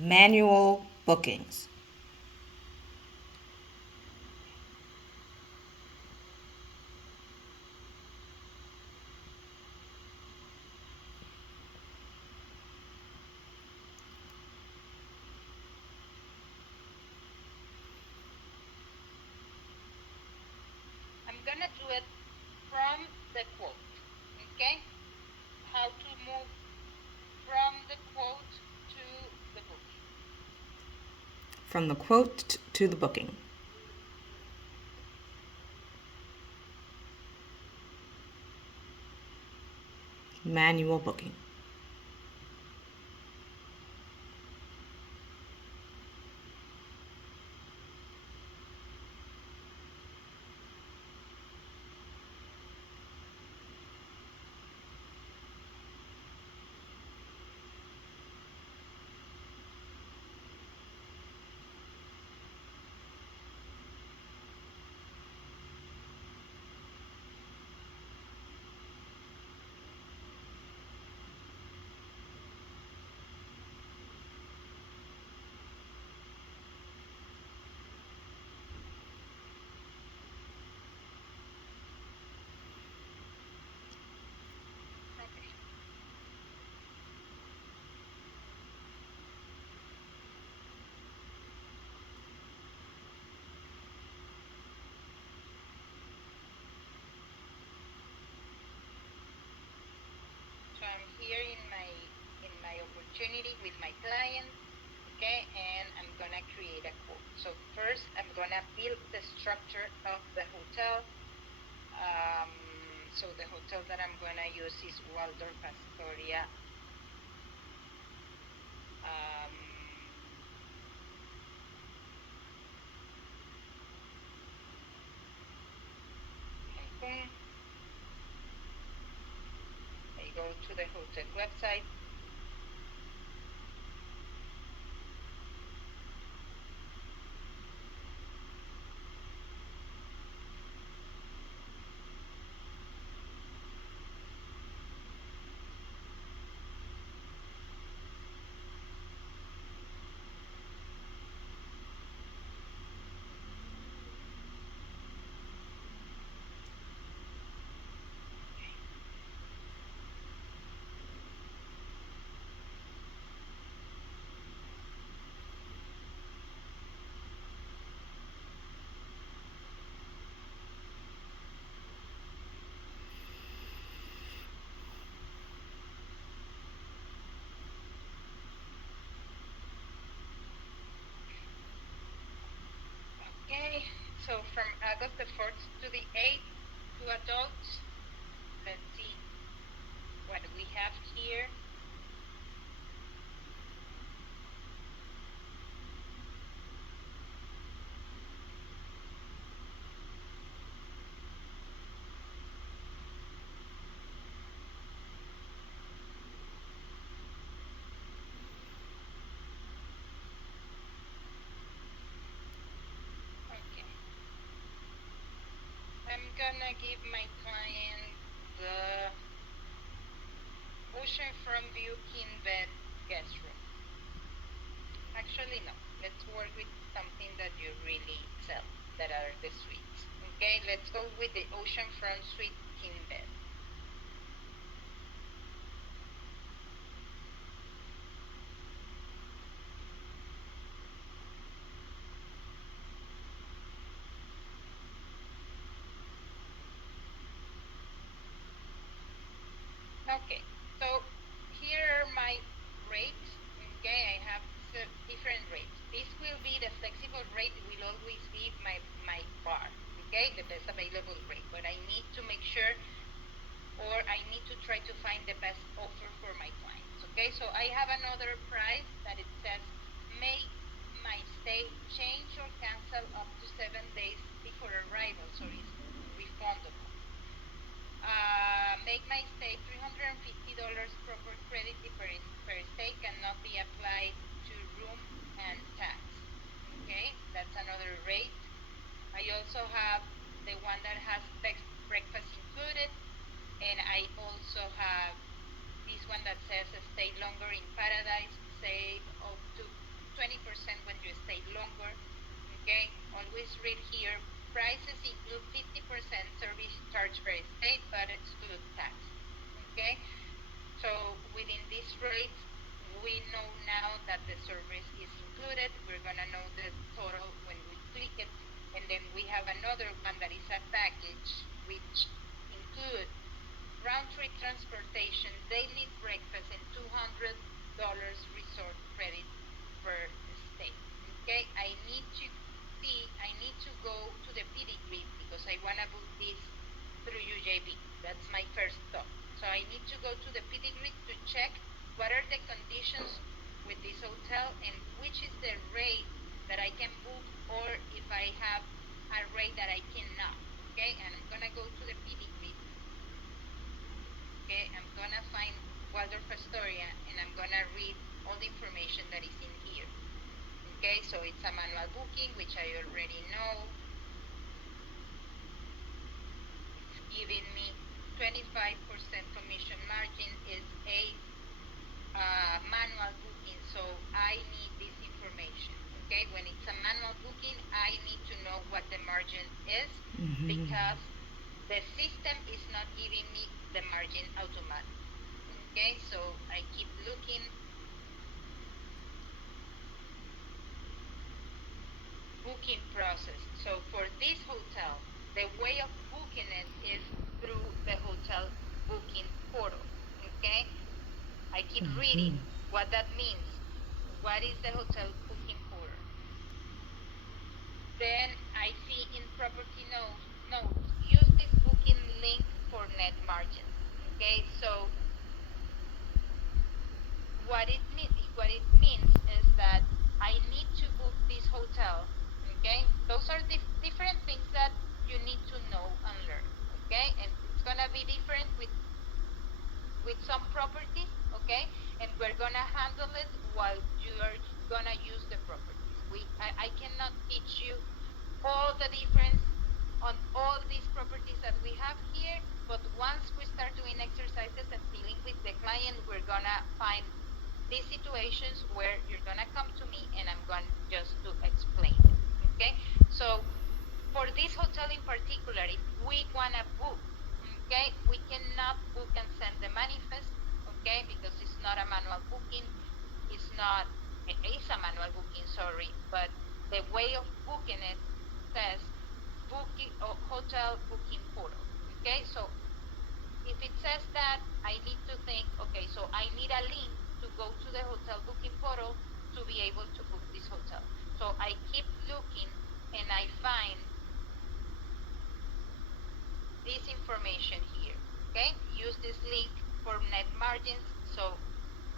Manual bookings. I'm gonna do it from the quote, okay? How to move from the quote to the booking. From the quote to the booking. Manual booking. Okay. So I'm here in my opportunity with my client, okay, and I'm gonna create a quote. So first, I'm gonna build the structure of the hotel. So the hotel that I'm gonna use is Waldorf Astoria. Cancun. I go to the hotel website. Okay, so from August the 4th to the 8th, 2 adults. Let's see what we have here. Okay. I'm gonna give my client the oceanfront view king bed guest room. Actually, no. Let's work with something that you really sell, that are the suites. Okay, let's go with the oceanfront suite king bed. Okay, so here are my rates. Okay, I have different rates. This will be the flexible rate, will always be my bar. Okay, the best available rate, but I need to make sure, or I need to try to find the best offer for my clients. Okay, so I have another price that it says make my stay change or cancel up to 7 days before arrival, so it's refundable. Make my stay $350 proper credit per stay cannot be applied to room and tax. Okay, that's another rate. I also have the one that has breakfast included, and I also have this one that says stay longer in paradise, save up to 20% when you stay longer. Okay, always read here. Prices include 50% service charge for state, but exclude tax. Okay, so within this rate, we know now that the service is included. We're gonna know the total when we click it, and then we have another one that is a package which include round-trip transportation, daily breakfast, and $200 resort credit per stay. Okay, I need to go to the PD grid because I wanna book this through UJB. That's my first thought. So I need to go to the PD grid to check what are the conditions with this hotel and which is the rate that I can book, or if I have a rate that I cannot. Okay, and I'm gonna go to the PD grid. Okay, I'm gonna find Waldorf Astoria and I'm gonna read all the information that is in here. Okay, so it's a manual booking, which I already know. It's giving me 25% commission margin is a manual booking, so I need this information. Okay, when it's a manual booking, I need to know what the margin is because the system is not giving me the margin automatically. Okay, so I keep looking. Booking process. So for this hotel, the way of booking it is through the hotel booking portal. Okay, I keep reading what that means. What is the hotel booking portal? Then I see in property notes, use this booking link for net margin. Okay, so what it means is that I need to book this hotel. Okay, those are different things that you need to know and learn. Okay, and it's gonna be different with some properties. Okay, and we're gonna handle it while you are gonna use the properties. I cannot teach you all the difference on all these properties that we have here, but once we start doing exercises and dealing with the client, we're gonna find these situations where you're gonna come to me and I'm going just to explain it. Okay, so for this hotel in particular, if we wanna book, okay, we cannot book and send the manifest, okay, because it's not a manual booking. It's not, it is a manual booking, sorry, but the way of booking it says booking or hotel booking portal. Okay, so if it says that, I need to think, okay, so I need a link to go to the hotel booking portal to be able to book this hotel. So I keep looking and I find this information here. Okay, use this link for net margins. So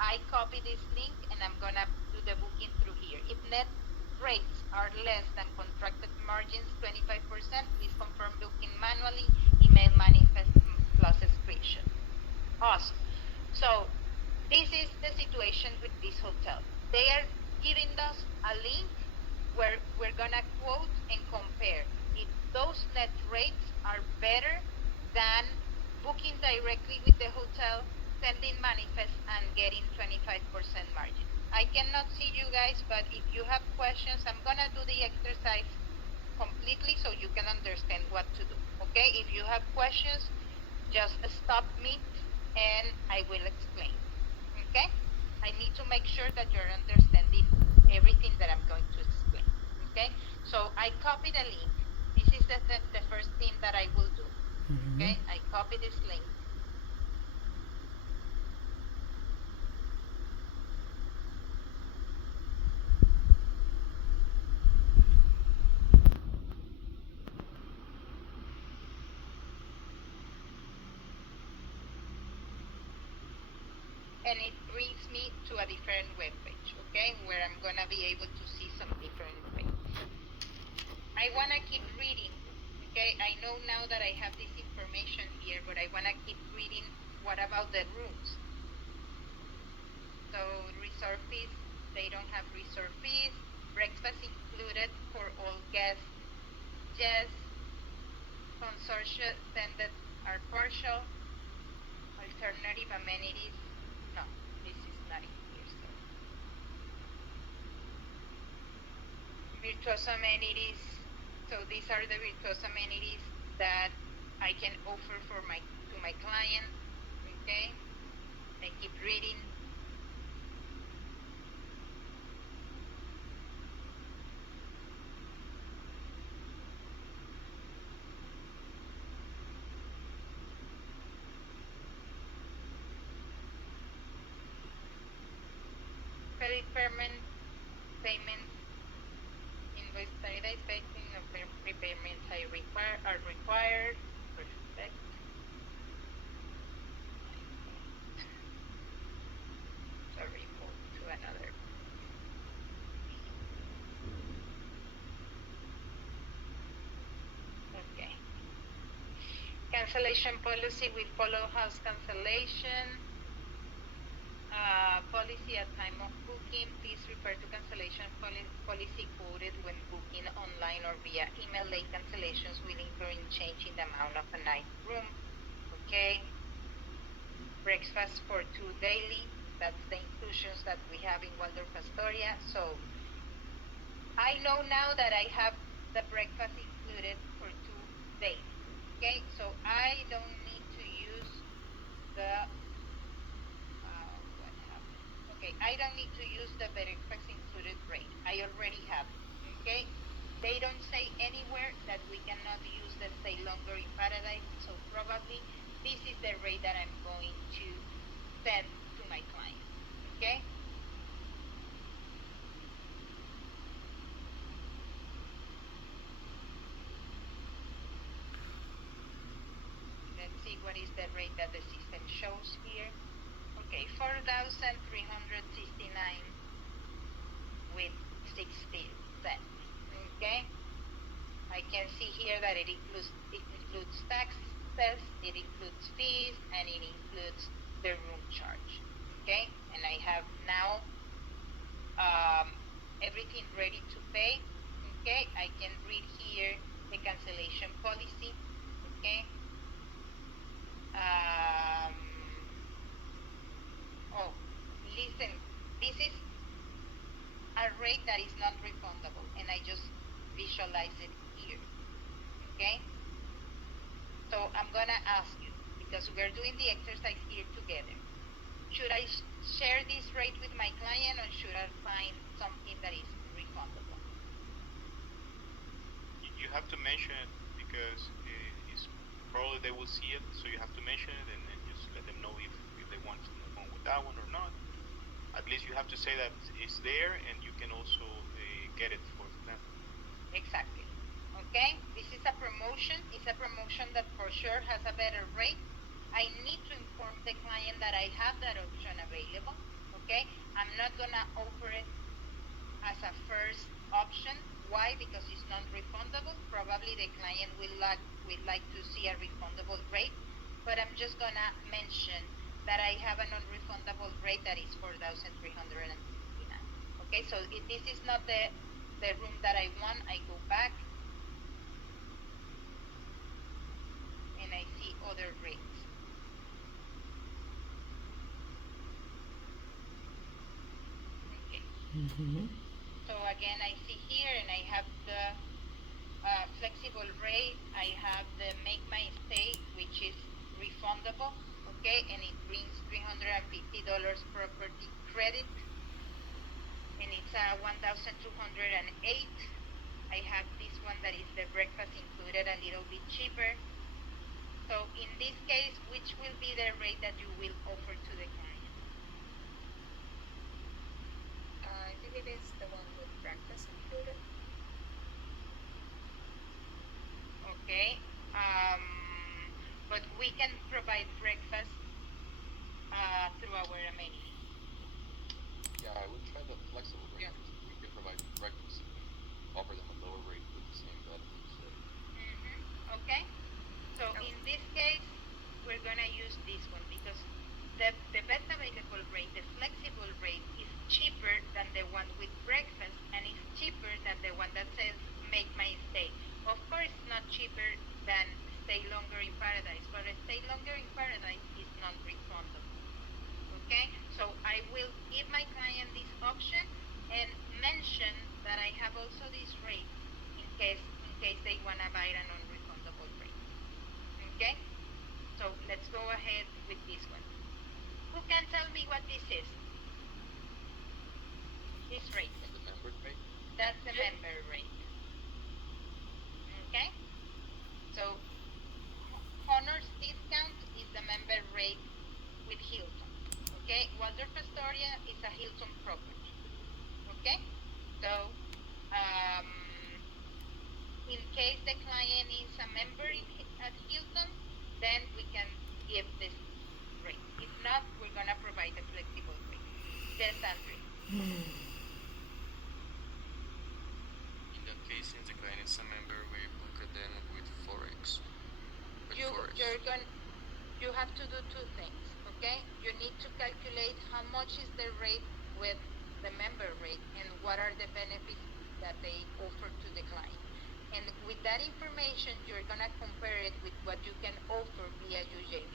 I copy this link and I'm gonna do the booking through here. If net rates are less than contracted margins, 25%, please confirm booking manually, email manifest plus a screenshot. Awesome. So this is the situation with this hotel. They are giving us a link where we're gonna quote and compare if those net rates are better than booking directly with the hotel, sending manifest and getting 25% margin. I cannot see you guys, but if you have questions, I'm gonna do the exercise completely so you can understand what to do. Okay, if you have questions, just stop me and I will explain. Okay, I need to make sure that you're understanding everything that I'm going to explain. Okay, so I copy the link. This is the first thing that I will do. Okay, I copy this link. And it brings me to a different web page, okay, where I'm gonna be able to see some different things. I wanna keep reading, okay. I know now that I have this information here, but I wanna keep reading. What about the rooms? So resort fees, they don't have resort fees. Breakfast included for all guests. Yes. Consortia attended are partial. Alternative amenities, no, this is not in here. So virtuoso amenities. So these are the virtuoso amenities that I can offer to my client. Okay, I keep reading. Credit payments, invoice standardized payment of prepayments are required. Perfect. Sorry, move to another. Okay. Cancellation policy, we follow house cancellation. Policy at time of booking, please refer to cancellation policy quoted when booking online or via email. Late cancellations will incur in change in the amount of a night room. Okay. Breakfast for 2 daily. That's the inclusions that we have in Waldorf Astoria. So I know now that I have the breakfast included for 2 days. Okay, so I don't need to use the what happened? Okay, I don't need to use the breakfast included rate. I already have it. Okay, they don't say anywhere that we cannot use the stay longer in paradise. So probably this is the rate that I'm going to send to my client. Okay. Let's see what is the rate that the system shows here. Okay, 4,369 with 60 cents. Okay, I can see here that it includes taxes, it includes fees, and it includes the room charge. Okay, and I have now everything ready to pay. Okay, I can read here the cancellation policy. Okay. Oh, listen, this is a rate that is not refundable, and I just visualize it here. Okay. So I'm gonna ask you, because we're doing the exercise here together. Should I share this rate with my client, or should I find something that is refundable? You have to mention it because it's probably they will see it, so you have to mention it and then just let them know if they want to move on with that one or not. At least you have to say that it's there, and you can also get it for them. Exactly. Okay, this is a promotion. It's a promotion that for sure has a better rate. I need to inform the client that I have that option available. Okay, I'm not gonna offer it as a first option. Why? Because it's non-refundable. Probably the client will like to see a refundable rate, but I'm just gonna mention that I have a non-refundable rate that is 4,369. Okay, so if this is not the room that I want, I go back and I see other rates. Okay. So again, I see here, and I have the flexible rate. I have the make my stay, which is refundable. Okay, and it brings $350 property credit, and it's 1,208. I have this one that is the breakfast included, a little bit cheaper. So in this case, which will be the rate that you will offer to the client? I think it is the one with breakfast included. Okay. But we can provide breakfast through our amenities. Yeah, I would try the flexible rate. Yeah. We can provide breakfast and offer them a lower rate with the same bed instead. Okay. So in this case, we're gonna use this one because the best available rate, the flexible rate, is cheaper than the one with breakfast, and is cheaper than the one that says make my stay. Of course, not cheaper than stay longer in paradise, but stay longer in paradise is non-refundable. Okay, so with this one. Who can tell me what this is? This rate. The member rate? That's the member rate. Okay? So Honor's discount is the member rate with Hilton. Okay? Waldorf Astoria is a Hilton property. Okay? So in case the client is a member at Hilton, then we can give this rate. If not, we're gonna provide a flexible rate. Yes, Andre. In that case, since the client is a member, we book it then with Forex. You have to do two things, okay? You need to calculate how much is the rate with the member rate and what are the benefits that they offer to the client. And with that information, you're gonna compare it with what you can offer via UJV.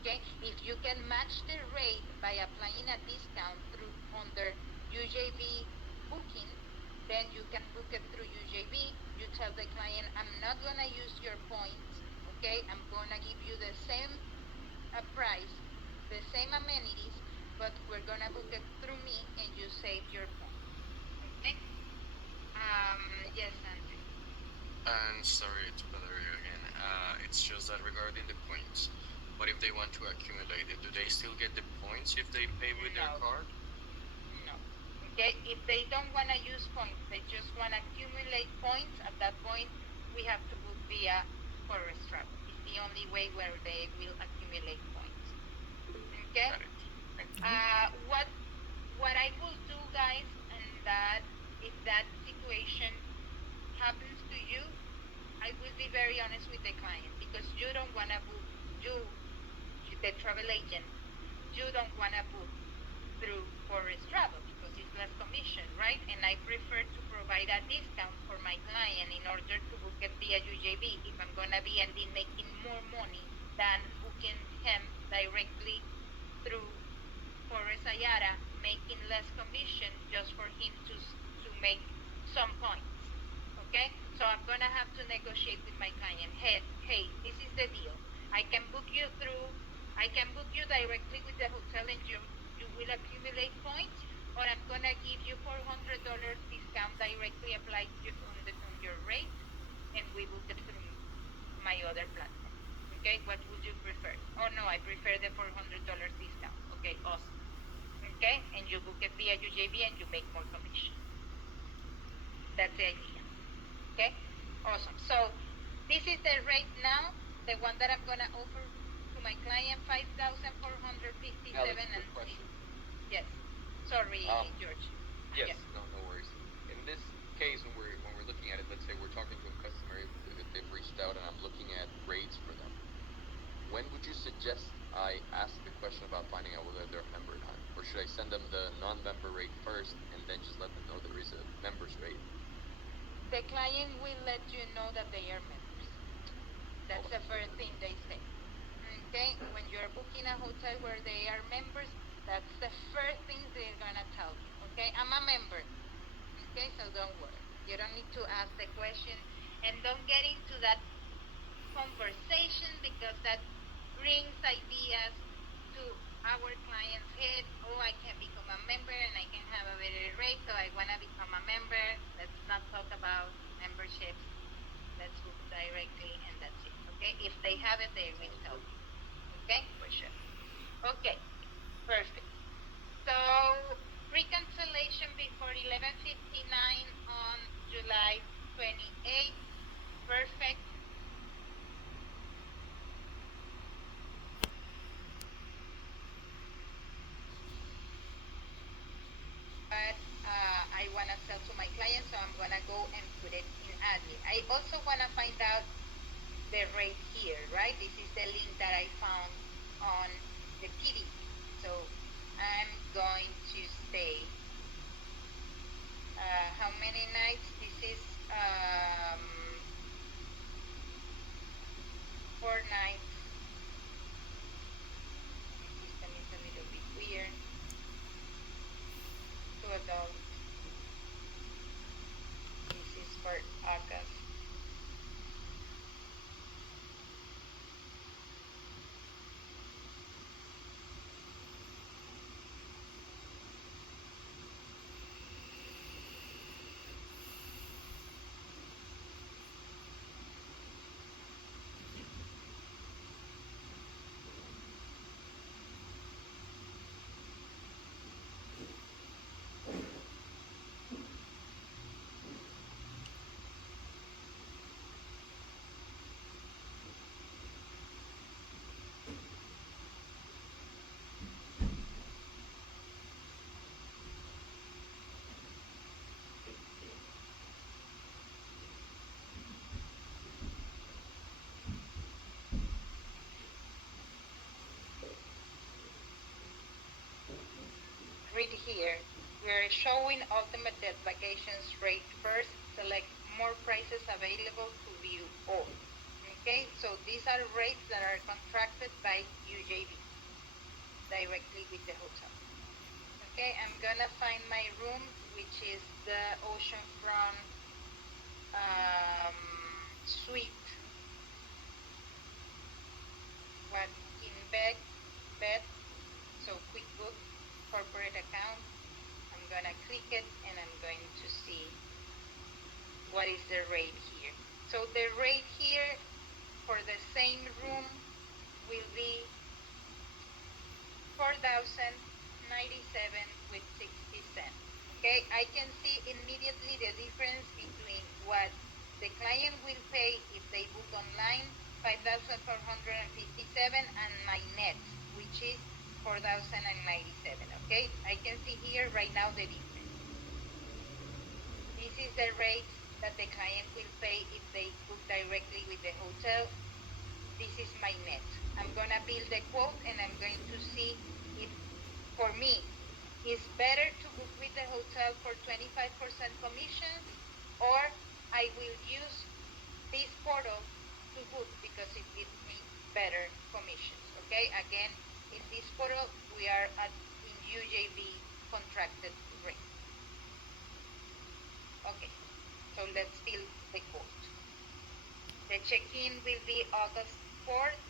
Okay? If you can match the rate by applying a discount through under UJV booking, then you can book it through UJV. You tell the client, I'm not gonna use your points, okay? I'm gonna give you the same price, the same amenities, but we're gonna book it through me and you save your points. Okay? Yes, Andre. And sorry to bother you again. It's just that regarding the points. But if they want to accumulate it, do they still get the points if they pay with their card? No. Okay, if they don't want to use points, they just want to accumulate points, at that point, we have to book via Forest Travel. It's the only way where they will accumulate points. Okay? Got it. What I will do, guys, and that if that situation happens to you, I will be very honest with the client because you don't want to book, the travel agent, you don't want to book through Forest Travel because it's less commission, right? And I prefer to provide a discount for my client in order to book it via UJV if I'm going to be ending making more money than booking him directly through Forest Ayara, making less commission just for him to make some points. Okay? So I'm going to have to negotiate with my client. Hey, this is the deal. I can book you directly with the hotel and you will accumulate points, or I'm going to give you $400 discount directly applied on your rate, and we book it through my other platform. Okay? What would you prefer? Oh, no, I prefer the $400 discount. Okay, awesome. Okay? And you book it via UJV and you make more commission. That's the idea. Okay? Awesome. So this is the rate now, the one that I'm going to offer to my client, 5,457. Now, that's a good question. Yes. Sorry, George. Yes, no worries. In this case, when we're looking at it, let's say we're talking to a customer that they've reached out and I'm looking at rates for them. When would you suggest I ask the question about finding out whether they're a member or not? Or should I send them the non-member rate first and then just let them know there is a member's rate? The client will let you know that they are members. That's the first thing they say. Okay? When you're booking a hotel where they are members, that's the first thing they're going to tell you. Okay? I'm a member. Okay? So don't worry. You don't need to ask the question and don't get into that conversation because that brings ideas to our client's head. Oh, I can become a member and I can have a better rate, so I want to become a member. Let's not talk about memberships. Let's book directly and that's it. Okay? If they have it, they will tell you. Okay? For sure. Okay. Perfect. So pre-cancellation before 11:59 on July 28th. Perfect. But I want to sell to my client, so I'm going to go and put it in admin. I also want to find out the rate here, right? This is the link that I found on the PD. So I'm going to say how many nights? This is 4 nights. My system is a little bit weird. 2 adults. This is for August. read here. We are showing ultimate debt vacations rate first. Select more prices available to view all. Okay, so these are rates that are contracted by UJV directly with the hotel. Okay, I'm gonna find my room, which is the oceanfront suite. What in bed, so quick book, corporate account. I'm gonna click it and I'm going to see what is the rate here. So the rate here for the same room will be 4,097 with 60 cents. Okay, I can see immediately the difference between what the client will pay if they book online, 5,457, and my net, which is 4,097. Okay, I can see here right now the difference. This is the rate that the client will pay if they book directly with the hotel. This is my net. I'm gonna build a quote and I'm going to see if, for me, it's better to book with the hotel for 25% commissions, or I will use this portal to book because it gives me better commissions. Okay, again, in this portal, we are in UJV contracted rate. Okay, so let's build the quote. The check-in will be August 4th